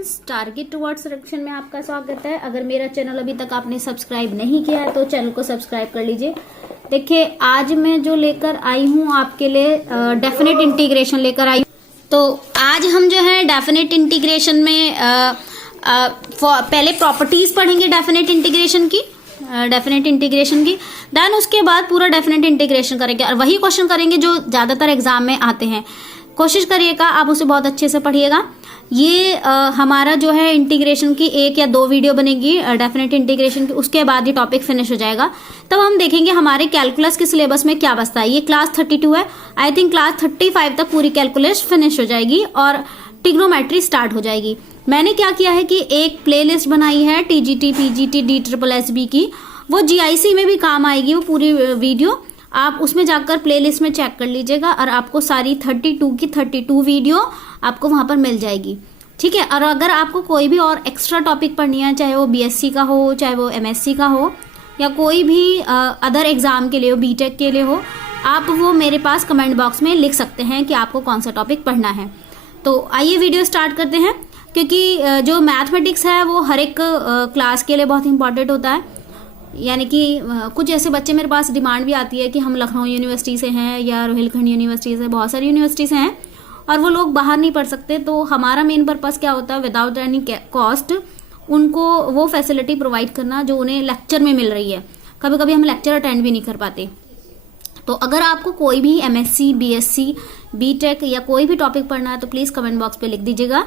Target towards selection में आपका स्वागत है। अगर मेरा चैनल अभी तक आपने सब्सक्राइब नहीं किया है तो चैनल को सब्सक्राइब कर लीजिए। देखिए आज मैं जो लेकर आई हूँ आपके लिए डेफिनेट इंटीग्रेशन लेकर आई हूँ। तो आज हम जो है डेफिनेट इंटीग्रेशन में पहले प्रॉपर्टीज पढ़ेंगे डेफिनेट इंटीग्रेशन की, देन उसके बाद पूरा डेफिनेट इंटीग्रेशन करेंगे और वही क्वेश्चन करेंगे जो ज्यादातर एग्जाम में आते हैं। कोशिश करिएगा आप उसे बहुत अच्छे से पढ़िएगा। ये हमारा जो है इंटीग्रेशन की 1 या 2 वीडियो बनेगी डेफिनेट इंटीग्रेशन की, उसके बाद ये टॉपिक फिनिश हो जाएगा। तब हम देखेंगे हमारे कैलकुलस के सिलेबस में क्या बचता है। ये क्लास 32 है, आई थिंक क्लास 35 तक पूरी कैलकुलस फिनिश हो जाएगी और ट्रिग्नोमेट्री स्टार्ट हो जाएगी। मैंने क्या किया है कि एक प्लेलिस्ट बनाई है TGT, PGT, DSSB की, वो GIC में भी काम आएगी वो पूरी वीडियो। आप उसमें जाकर प्लेलिस्ट में चेक कर लीजिएगा और आपको सारी 32 की 32 वीडियो आपको वहां पर मिल जाएगी, ठीक है। और अगर आपको कोई भी और एक्स्ट्रा टॉपिक पढ़नी है, चाहे वो BSc का हो, चाहे वो MSc का हो, या कोई भी अदर एग्जाम के लिए हो, BTech के लिए हो, आप वो मेरे पास कमेंट बॉक्स में लिख सकते हैं कि आपको कौन सा टॉपिक पढ़ना है। तो आइए वीडियो स्टार्ट करते हैं, क्योंकि जो मैथमेटिक्स है वो हर एक क्लास के लिए बहुत इंपॉर्टेंट होता है। यानी कि कुछ ऐसे बच्चे मेरे पास डिमांड भी आती है कि हम लखनऊ यूनिवर्सिटी से हैं या रोहिलखंड यूनिवर्सिटी से, बहुत सारी यूनिवर्सिटी से हैं और वो लोग बाहर नहीं पढ़ सकते। तो हमारा मेन पर्पस क्या होता है, विदाउट एनी कॉस्ट उनको वो फैसिलिटी प्रोवाइड करना जो उन्हें लेक्चर में मिल रही है। कभी कभी हम लेक्चर अटेंड भी नहीं कर पाते। तो अगर आपको कोई भी MSc, BSc, BTech या कोई भी टॉपिक पढ़ना है तो प्लीज कमेंट बॉक्स पे लिख दीजिएगा।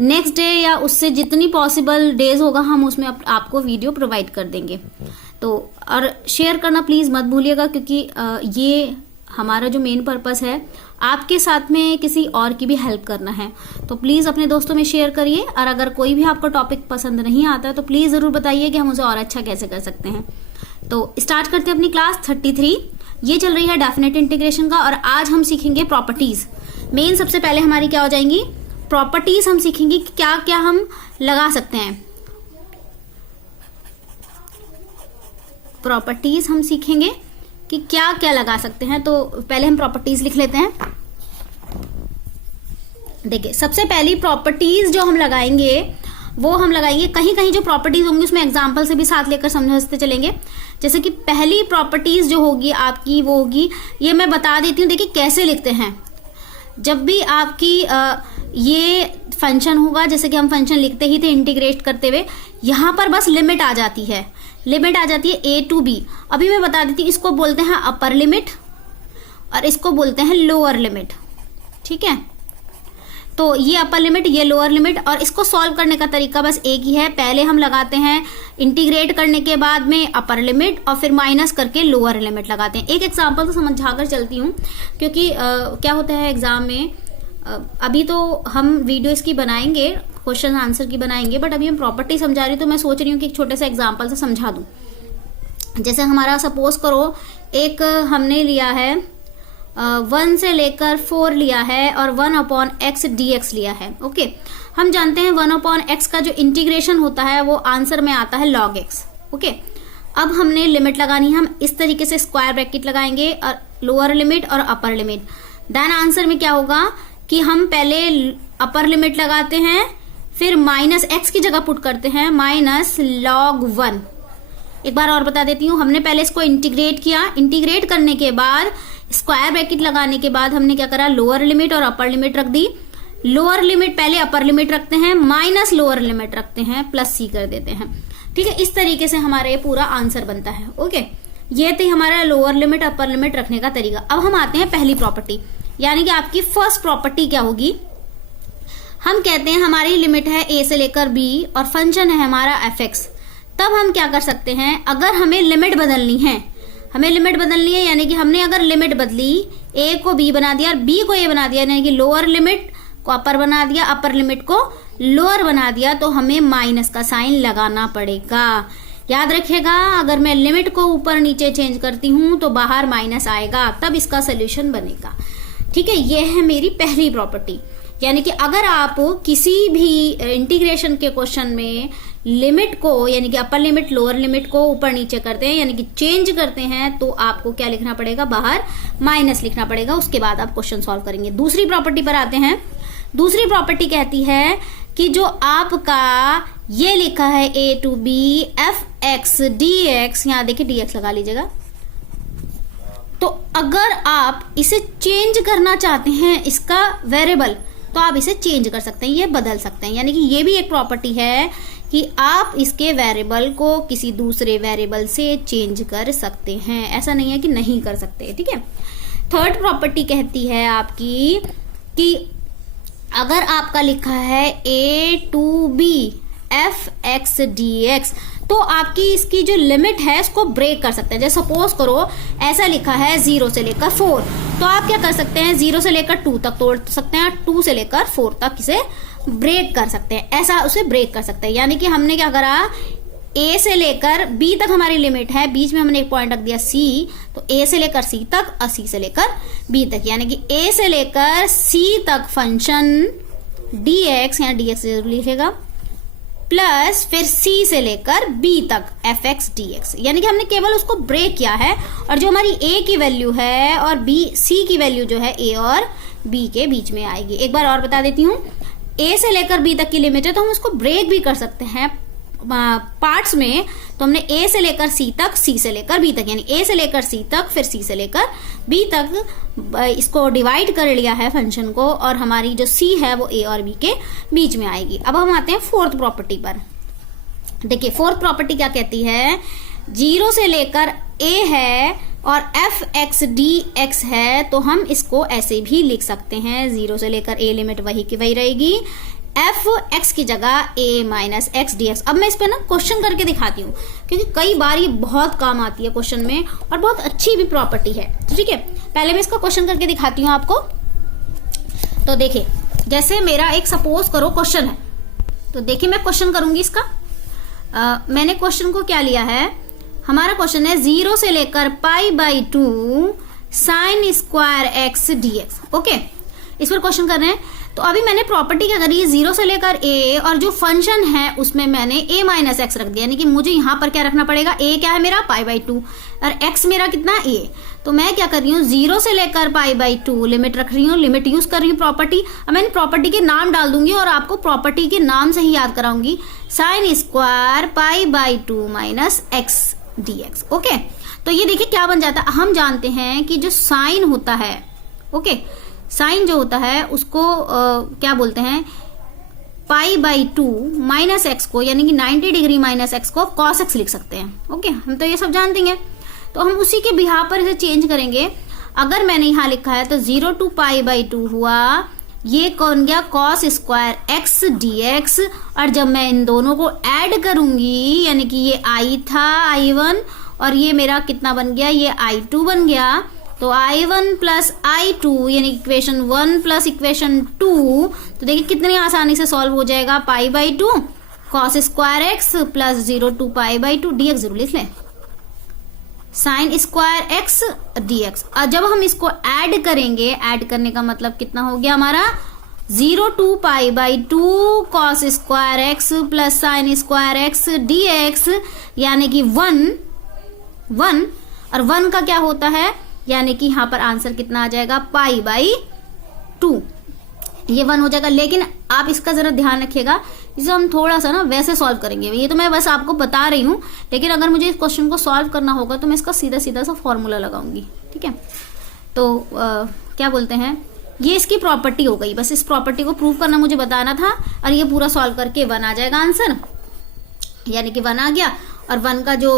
नेक्स्ट डे या उससे जितनी पॉसिबल डेज होगा हम उसमें आपको वीडियो प्रोवाइड कर देंगे। तो और शेयर करना प्लीज मत भूलिएगा, क्योंकि ये हमारा जो मेन पर्पस है आपके साथ में किसी और की भी हेल्प करना है। तो प्लीज अपने दोस्तों में शेयर करिए और अगर कोई भी आपको टॉपिक पसंद नहीं आता तो प्लीज जरूर बताइए कि हम उसे और अच्छा कैसे कर सकते हैं। तो स्टार्ट करते हैं अपनी क्लास 33। ये चल रही है डेफिनेट इंटीग्रेशन का और आज हम सीखेंगे प्रॉपर्टीज। मेन सबसे पहले हमारी क्या हो जाएंगी, प्रॉपर्टीज हम सीखेंगे कि क्या क्या हम लगा सकते हैं। प्रॉपर्टीज हम सीखेंगे कि क्या क्या लगा सकते हैं। तो पहले हम प्रॉपर्टीज लिख लेते हैं। देखिए सबसे पहली प्रॉपर्टीज जो हम लगाएंगे वो हम लगाएंगे, कहीं कहीं जो प्रॉपर्टीज होंगी उसमें एग्जांपल से भी साथ लेकर समझते चलेंगे। जैसे कि पहली प्रॉपर्टीज जो होगी आपकी वो होगी, ये मैं बता देती हूँ, देखिए कैसे लिखते हैं। जब भी आपकी ये फंक्शन होगा, जैसे कि हम फंक्शन लिखते ही थे इंटीग्रेट करते हुए, यहां पर बस लिमिट आ जाती है, A to B। अभी मैं बता देती हूँ, इसको बोलते हैं अपर लिमिट और इसको बोलते हैं लोअर लिमिट, ठीक है। तो ये अपर लिमिट, ये लोअर लिमिट, और इसको सॉल्व करने का तरीका बस एक ही है। पहले हम लगाते हैं इंटीग्रेट करने के बाद में अपर लिमिट और फिर माइनस करके लोअर लिमिट लगाते हैं। एक एग्जांपल तो समझाकर चलती हूँ, क्योंकि क्या होता है एग्जाम में, अभी तो हम वीडियो इसकी बनाएंगे, क्वेश्चन आंसर की बनाएंगे, बट अभी हम प्रॉपर्टी समझा रही हूँ तो मैं सोच रही हूँ कि एक छोटे से एग्जांपल से समझा दूं। जैसे हमारा सपोज करो एक हमने लिया है 1 से लेकर 4 लिया है और 1/x dx लिया है, ओके। हम जानते हैं 1/x का जो इंटीग्रेशन होता है वो आंसर में आता है log x, ओके। अब हमने लिमिट लगानी है, हम इस तरीके से स्क्वायर ब्रैकेट लगाएंगे और लोअर लिमिट और अपर लिमिट। देन आंसर में क्या होगा कि हम पहले अपर लिमिट लगाते हैं, फिर माइनस x की जगह पुट करते हैं माइनस log 1। एक बार और बता देती हूँ, हमने पहले इसको इंटीग्रेट किया, इंटीग्रेट करने के बाद स्क्वायर ब्रैकेट लगाने के बाद हमने क्या करा, लोअर लिमिट और अपर लिमिट रख दी। लोअर लिमिट पहले अपर लिमिट रखते हैं, माइनस लोअर लिमिट रखते हैं, प्लस c कर देते हैं, ठीक है। इस तरीके से हमारा ये पूरा आंसर बनता है, ओके। ये तो हमारा लोअर लिमिट अपर लिमिट रखने का तरीका। अब हम आते हैं पहली प्रॉपर्टी, यानी कि आपकी फर्स्ट प्रॉपर्टी क्या होगी। हम कहते हैं हमारी लिमिट है a से लेकर b और फंक्शन है हमारा fx। तब हम क्या कर सकते हैं, अगर हमें लिमिट बदलनी है, यानी कि हमने अगर लिमिट बदली, a को b बना दिया और b को a बना दिया, यानी कि लोअर लिमिट को अपर बना दिया, अपर लिमिट को लोअर बना दिया, तो हमें माइनस का साइन लगाना पड़ेगा। याद रखिएगा, अगर मैं लिमिट को ऊपर नीचे चेंज करती हूं तो बाहर माइनस आएगा, तब इसका सोल्यूशन बनेगा, ठीक है। यह है मेरी पहली प्रॉपर्टी। यानी कि अगर आप किसी भी इंटीग्रेशन के क्वेश्चन में लिमिट को, यानी कि अपर लिमिट लोअर लिमिट को ऊपर नीचे करते हैं, यानी कि चेंज करते हैं, तो आपको क्या लिखना पड़ेगा, बाहर माइनस लिखना पड़ेगा। उसके बाद आप क्वेश्चन सॉल्व करेंगे। दूसरी प्रॉपर्टी पर आते हैं। दूसरी प्रॉपर्टी कहती है कि जो आपका ये लिखा है A to B F X D X, यहां देखिए डी एक्स लगा लीजिएगा, तो अगर आप इसे चेंज करना चाहते हैं इसका वेरिएबल, तो आप इसे चेंज कर सकते हैं, ये बदल सकते हैं। यानी कि ये भी एक प्रॉपर्टी है कि आप इसके वेरिएबल को किसी दूसरे वेरिएबल से चेंज कर सकते हैं, ऐसा नहीं है कि नहीं कर सकते। ठीक है। थर्ड प्रॉपर्टी कहती है आपकी कि अगर आपका लिखा है A to B F X D X, तो आपकी इसकी जो लिमिट है इसको ब्रेक कर सकते हैं। जैसे सपोज करो ऐसा लिखा है 0 से लेकर 4, तो आप क्या कर सकते हैं 0 से लेकर 2 तक तोड़ सकते हैं, 2 से लेकर 4 तक इसे ब्रेक कर सकते हैं, ऐसा उसे ब्रेक कर सकते हैं। यानी कि हमने क्या करा, ए से लेकर बी तक हमारी लिमिट है, बीच में हमने एक पॉइंट रख दिया सी, तो ए से लेकर सी तक और सी से लेकर बी तक, यानी कि ए से लेकर सी तक फंक्शन डी एक्स, यहाँ डी एक्स जरूर लिखेगा, प्लस फिर सी से लेकर बी तक एफ एक्स डी एक्स, यानी कि हमने केवल उसको ब्रेक किया है। और जो हमारी ए की वैल्यू है और बी सी की वैल्यू जो है ए और बी के बीच में आएगी। एक बार और बता देती हूँ, ए से लेकर बी तक की लिमिट है तो हम उसको ब्रेक भी कर सकते हैं पार्ट्स में। तो हमने ए से लेकर सी तक, सी से लेकर बी तक, यानी ए से लेकर सी तक फिर सी से लेकर बी तक इसको डिवाइड कर लिया है फंक्शन को, और हमारी जो सी है वो ए और बी के बीच में आएगी। अब हम आते हैं फोर्थ प्रॉपर्टी पर। देखिए फोर्थ प्रॉपर्टी क्या कहती है, 0 से लेकर ए है और एफ एक्स डी एक्स है, तो हम इसको ऐसे भी लिख सकते हैं, 0 से लेकर ए लिमिट वही की वही रहेगी, एफ एक्स की जगह ए माइनस एक्स डी एक्स। अब मैं इस पे ना क्वेश्चन करके दिखाती हूँ, क्योंकि कई बार ये बहुत काम आती है क्वेश्चन में और बहुत अच्छी भी प्रॉपर्टी है। ठीक है, पहले मैं इसका क्वेश्चन करके दिखाती हूँ आपको। तो देखिए, जैसे मेरा एक सपोज करो क्वेश्चन है, तो देखिए मैं क्वेश्चन करूंगी इसका। मैंने क्वेश्चन को क्या लिया है, हमारा क्वेश्चन है 0 से लेकर π/2 sine square X D X. Okay, इस पर क्वेश्चन कर रहे हैं। तो अभी मैंने प्रॉपर्टी क्या करी, 0 से लेकर a और जो फंक्शन है उसमें मैंने a माइनस एक्स रख दिया, यानी कि मुझे यहां पर क्या रखना पड़ेगा, a क्या है मेरा π/2 और x मेरा कितना a। तो मैं क्या कर रही हूँ, 0 से लेकर π/2 लिमिट रख रही हूँ, लिमिट यूज कर रही हूँ प्रॉपर्टी। अब मैंने प्रॉपर्टी के नाम डाल दूंगी और आपको प्रॉपर्टी के नाम से ही याद कराऊंगी, sine square π/2 minus X D X. Okay, तो ये देखिए क्या बन जाता है, हम जानते हैं कि जो साइन होता है, ओके, साइन जो होता है उसको क्या बोलते हैं, π/2 माइनस एक्स को, यानी कि 90 डिग्री माइनस एक्स को cos x लिख सकते हैं। ओके, हम तो ये सब जानते हैं, तो हम उसी के बिहार पर इसे चेंज करेंगे। अगर मैंने यहाँ लिखा है तो 0 to π/2 हुआ, ये कौन गया cos square X D x, और जब मैं इन दोनों को ऐड करूंगी, यानी कि ये i था i1 और ये मेरा कितना बन गया, ये i2 बन गया, तो i1 प्लस i2 यानी इक्वेशन 1 प्लस इक्वेशन 2, तो देखिए कितनी आसानी से सॉल्व हो जाएगा, π/2 cos square x plus 0 to π/2 dx जरूर लिख लें, साइन स्क्वायर एक्स dx। और जब हम इसको ऐड करेंगे, ऐड करने का मतलब कितना हो गया हमारा, 0 to π/2 cos square x plus sign square x dx, यानी कि 1 और 1 का क्या होता है, यानी कि यहां पर आंसर कितना आ जाएगा, π/2, ये 1 हो जाएगा। लेकिन आप इसका जरा ध्यान रखिएगा, इसे हम थोड़ा सा ना वैसे सॉल्व करेंगे, ये तो मैं बस आपको बता रही हूँ, लेकिन अगर मुझे इस क्वेश्चन को सॉल्व करना होगा तो मैं इसका सीधा सीधा सा फॉर्मूला लगाऊंगी। ठीक है, तो क्या बोलते हैं, ये इसकी प्रॉपर्टी हो गई, बस इस प्रॉपर्टी को प्रूव करना मुझे बताना था, और ये पूरा सॉल्व करके 1 आ जाएगा आंसर, यानी कि 1 आ गया। और 1 का जो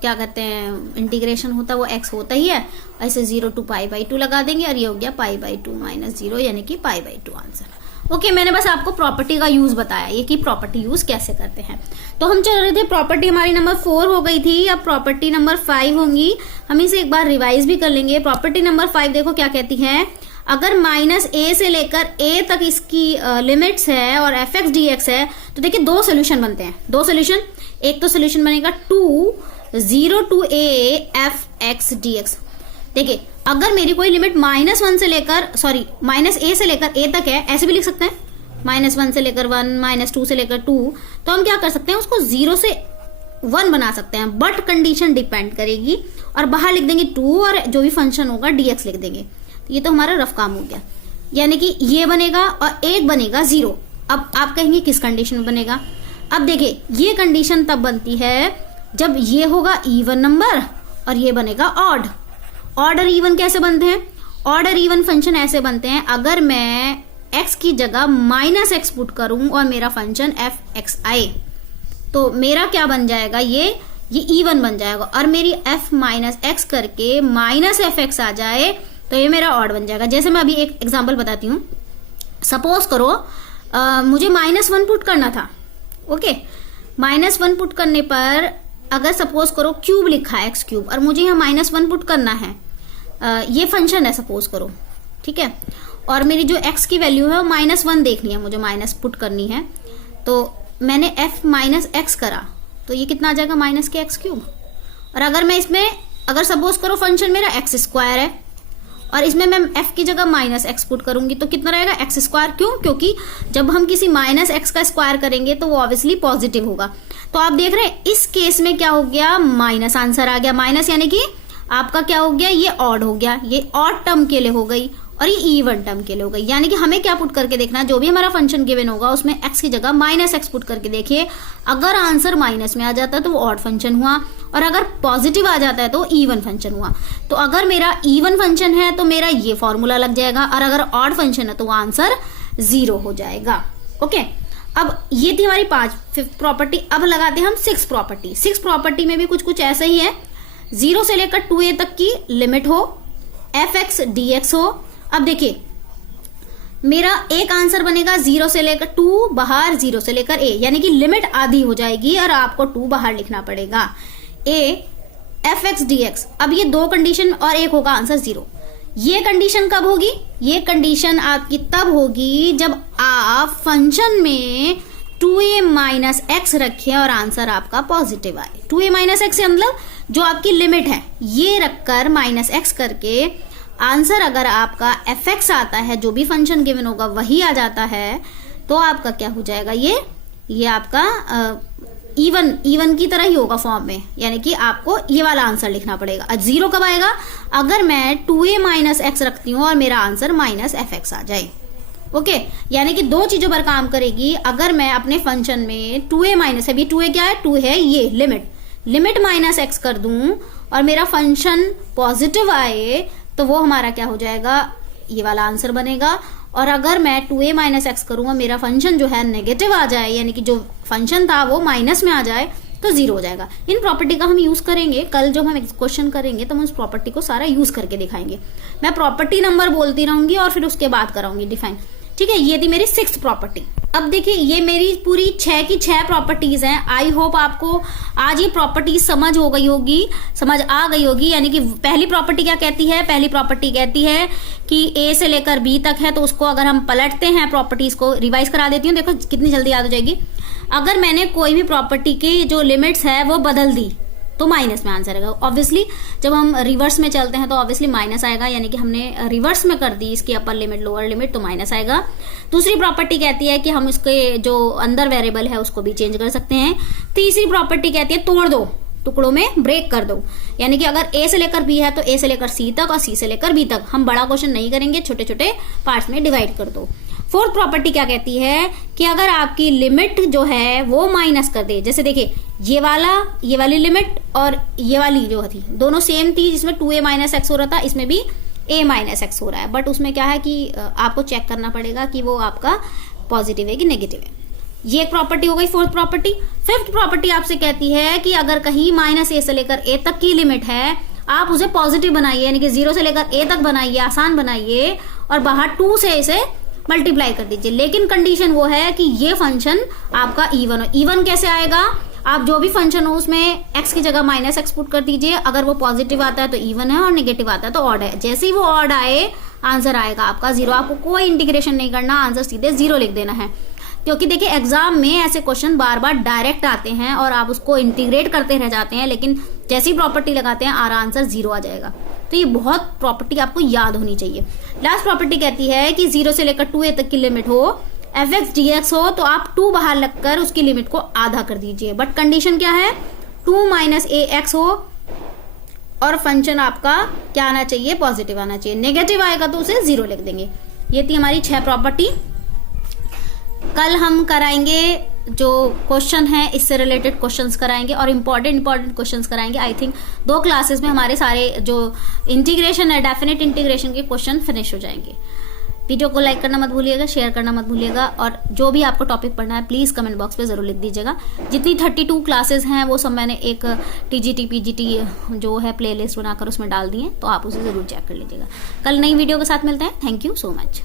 क्या कहते हैं इंटीग्रेशन होता है वो x होता ही है, ऐसे 0 to π/2 लगा देंगे और ये हो गया π/2 माइनस 0, यानी कि π/2 आंसर। ओके, मैंने बस आपको प्रॉपर्टी का यूज बताया, ये कि प्रॉपर्टी यूज कैसे करते हैं। तो हम चल रहे थे, प्रॉपर्टी हमारी नंबर 4 हो गई थी, अब प्रॉपर्टी नंबर 5 होंगी, हम इसे एक बार रिवाइज भी कर लेंगे। प्रॉपर्टी नंबर 5 देखो क्या कहती है, अगर माइनस a से लेकर a तक इसकी लिमिट्स है और एफ एक्स डी एक्स है, तो देखिए 2 सोल्यूशन बनते हैं, 2 सोल्यूशन। एक तो सोल्यूशन बनेगा 0 to a F X D x. देखिए अगर मेरी कोई लिमिट -1 से लेकर माइनस a से लेकर a तक है, ऐसे भी लिख सकते हैं, -1 से लेकर 1, -2 से लेकर 2, तो हम क्या कर सकते हैं, उसको 0 से 1 बना सकते हैं, बट कंडीशन डिपेंड करेगी, और बाहर लिख देंगे 2 और जो भी फंक्शन होगा dx लिख देंगे। ये तो हमारा रफ काम हो गया, यानी कि ये बनेगा और एक बनेगा 0, अब आप कहेंगे किस कंडीशन में बनेगा? अब देखिए ये कंडीशन तब बनती है जब ये होगा इवन नंबर और ये बनेगा ऑड। ऑड और इवन कैसे बनते हैं? ऑड और इवन फंक्शन ऐसे बनते हैं अगर मैं x की जगह -x पुट करूं और मेरा फंक्शन f(x) आए तो मेरा क्या बन जाएगा? ये इवन बन जाएगा। और मेरी f -x करके -f(x) आ जाए तो ये मेरा ऑड बन जाएगा। जैसे मैं अभी एक एग्जांपल बताती हूँ। सपोज करो मुझे -1 पुट करना था। ओके, -1 पुट करने पर अगर सपोज करो क्यूब लिखा है x³ और मुझे यहाँ -1 पुट करना है, ये फंक्शन है सपोज करो, ठीक है, और मेरी जो x की वैल्यू है वो -1 देखनी है, मुझे माइनस पुट करनी है, तो मैंने f -x करा तो ये कितना आ जाएगा? -x³। और अगर मैं इसमें अगर सपोज करो फंक्शन मेरा x² है और इसमें मैं f की जगह -x पुट करूंगी तो कितना रहेगा? x²। क्यों? क्योंकि जब हम किसी -x का स्क्वायर करेंगे तो वो ऑब्वियसली पॉजिटिव होगा। तो आप देख रहे हैं इस केस में क्या हो गया? माइनस आंसर आ गया। माइनस यानी कि आपका क्या हो गया? ये ऑड हो गया। ये ऑड टर्म के लिए हो गई और ये इवन टर्म के लिए हो गई। यानी कि हमें क्या पुट करके देखना है? जो भी हमारा फंक्शन गिवन होगा उसमें x की जगह -x पुट करके देखिए। अगर आंसर माइनस में आ जाता है तो वो ऑड फंक्शन हुआ और अगर पॉजिटिव आ जाता है तो इवन फंक्शन हुआ। तो अगर मेरा इवन फंक्शन है तो मेरा ये फॉर्मूला लग जाएगा और अगर ऑड फंक्शन है तो वो आंसर 0 हो जाएगा। ओके, अब ये थी हमारी 5th प्रॉपर्टी। अब लगाते हैं हम 6th प्रॉपर्टी। 6th प्रॉपर्टी में भी कुछ ऐसा ही है। 0 से लेकर 2a तक की लिमिट हो, f(x) dx हो। अब देखिए मेरा एक आंसर बनेगा 0 से लेकर 2 बाहर, 0 से लेकर a, यानी कि लिमिट आधी हो जाएगी और आपको 2 बाहर लिखना पड़ेगा। a f(x) dx। अब ये 2 कंडीशन और एक होगा आंसर 0। ये कंडीशन कब होगी? ये कंडीशन आपकी तब होगी जब आप फंक्शन में 2a - x रखें और आंसर आपका पॉजिटिव आए। 2a - x से मतलब जो आपकी लिमिट है ये रखकर -x करके आंसर अगर आपका f(x) आता है, जो भी फंक्शन गिवन होगा वही आ जाता है, तो आपका क्या हो जाएगा? ये आपका इवन की तरह ही होगा फॉर्म में, यानी कि आपको ये वाला आंसर लिखना पड़ेगा। अब 0 कब आएगा? अगर मैं 2a - x रखती हूँ और मेरा आंसर -f(x) आ जाए। ओके, यानी कि 2 चीजों पर काम करेगी। अगर मैं अपने फंक्शन में 2a - अभी 2a क्या है? 2 है ये लिमिट -x कर दूं और मेरा फंक्शन पॉजिटिव आए तो वो हमारा क्या हो जाएगा? ये वाला आंसर बनेगा। और अगर मैं 2a - x करूंगा, मेरा फंक्शन जो है नेगेटिव आ जाए, यानी कि जो फंक्शन था वो माइनस में आ जाए तो 0 हो जाएगा। इन प्रॉपर्टी का हम यूज करेंगे कल जब हम क्वेश्चन करेंगे तो हम उस प्रॉपर्टी को सारा यूज करके दिखाएंगे। मैं प्रॉपर्टी नंबर बोलती रहूंगी और फिर उसके बाद कराऊंगी डिफाइन। ठीक है, ये थी मेरी 6th प्रॉपर्टी। अब देखिए ये मेरी पूरी 6 की 6 प्रॉपर्टीज हैं। आई होप आपको आज ये प्रॉपर्टी समझ आ गई होगी। यानी कि पहली प्रॉपर्टी क्या कहती है? पहली प्रॉपर्टी कहती है कि a से लेकर b तक है, तो उसको अगर हम पलटते हैं, प्रॉपर्टीज को रिवाइज करा देती हूँ, देखो कितनी जल्दी याद हो जाएगी। अगर मैंने कोई भी प्रॉपर्टी की जो लिमिट्स है वो बदल दी तो माइनस में आंसर आएगा। ऑब्वियसली जब हम रिवर्स में चलते हैं तो ऑब्वियसली माइनस आएगा, यानी कि हमने रिवर्स में कर दी इसकी अपर लिमिट लोअर लिमिट तो माइनस आएगा। दूसरी प्रॉपर्टी कहती है कि हम इसके जो अंदर वेरिएबल है उसको भी चेंज कर सकते हैं। तीसरी प्रॉपर्टी कहती है तोड़ दो, टुकड़ों में ब्रेक कर दो, यानी कि अगर a से लेकर b है तो a से लेकर c तक और c से लेकर b तक। हम बड़ा क्वेश्चन नहीं करेंगे, छोटे छोटे पार्ट्स में डिवाइड कर दो। फोर्थ प्रॉपर्टी क्या कहती है कि अगर आपकी लिमिट जो है वो माइनस कर दे, जैसे देखिए ये वाली लिमिट और ये वाली जो थी दोनों सेम थी, जिसमें 2a - x हो रहा था, इसमें भी a - x हो रहा है, बट उसमें क्या है कि आपको चेक करना पड़ेगा कि वो आपका पॉजिटिव है कि नेगेटिव है। ये एक प्रॉपर्टी हो गई फोर्थ प्रॉपर्टी। फिफ्थ प्रॉपर्टी आपसे कहती है कि अगर कहीं -a से लेकर a तक की लिमिट है, आप उसे पॉजिटिव बनाइए, यानी कि 0 से लेकर a तक बनाइए, आसान बनाइए और बाहर 2 से इसे मल्टीप्लाई कर दीजिए। लेकिन कंडीशन वो है कि ये फंक्शन आपका इवन हो। इवन कैसे आएगा? आप जो भी फंक्शन हो उसमें x की जगह -x पुट कर दीजिए। अगर वो पॉजिटिव आता है तो इवन है और नेगेटिव आता है तो ऑड है। जैसे ही वो ऑड आए आंसर आएगा आपका 0। आपको कोई इंटीग्रेशन नहीं करना, आंसर सीधे 0 लिख देना है। क्योंकि देखिए एग्जाम में ऐसे क्वेश्चन बार बार डायरेक्ट आते हैं और आप उसको इंटीग्रेट करते रह जाते हैं, लेकिन जैसी प्रॉपर्टी लगाते हैं आंसर 0 आ जाएगा। तो ये बहुत प्रॉपर्टी आपको याद होनी चाहिए। लास्ट प्रॉपर्टी कहती है कि 0 से लेकर 2a तक की लिमिट हो, f(x) dx हो, तो आप 2 बाहर लगकर उसकी लिमिट को आधा कर दीजिए। बट कंडीशन क्या है? 2 - ax हो और फंक्शन आपका क्या आना चाहिए? पॉजिटिव आना चाहिए। नेगेटिव आएगा तो उसे 0 लिख देंगे। ये थी हमारी 6 प्रॉपर्टी। कल हम कराएंगे जो क्वेश्चन है इससे रिलेटेड क्वेश्चंस कराएंगे और इंपॉर्टेंट क्वेश्चंस कराएंगे। आई थिंक 2 क्लासेस में हमारे सारे जो इंटीग्रेशन है, डेफिनेट इंटीग्रेशन के क्वेश्चन फिनिश हो जाएंगे। वीडियो को लाइक करना मत भूलिएगा, शेयर करना मत भूलिएगा, और जो भी आपको टॉपिक पढ़ना है प्लीज कमेंट बॉक्स पे जरूर लिख दीजिएगा। जितनी 32 क्लासेस हैं वो सब मैंने एक TGT PGT जो है प्लेलिस्ट बनाकर उसमें डाल दी है, तो आप उसे जरूर चेक कर लीजिएगा। कल नई वीडियो के साथ मिलते हैं। Thank you so much.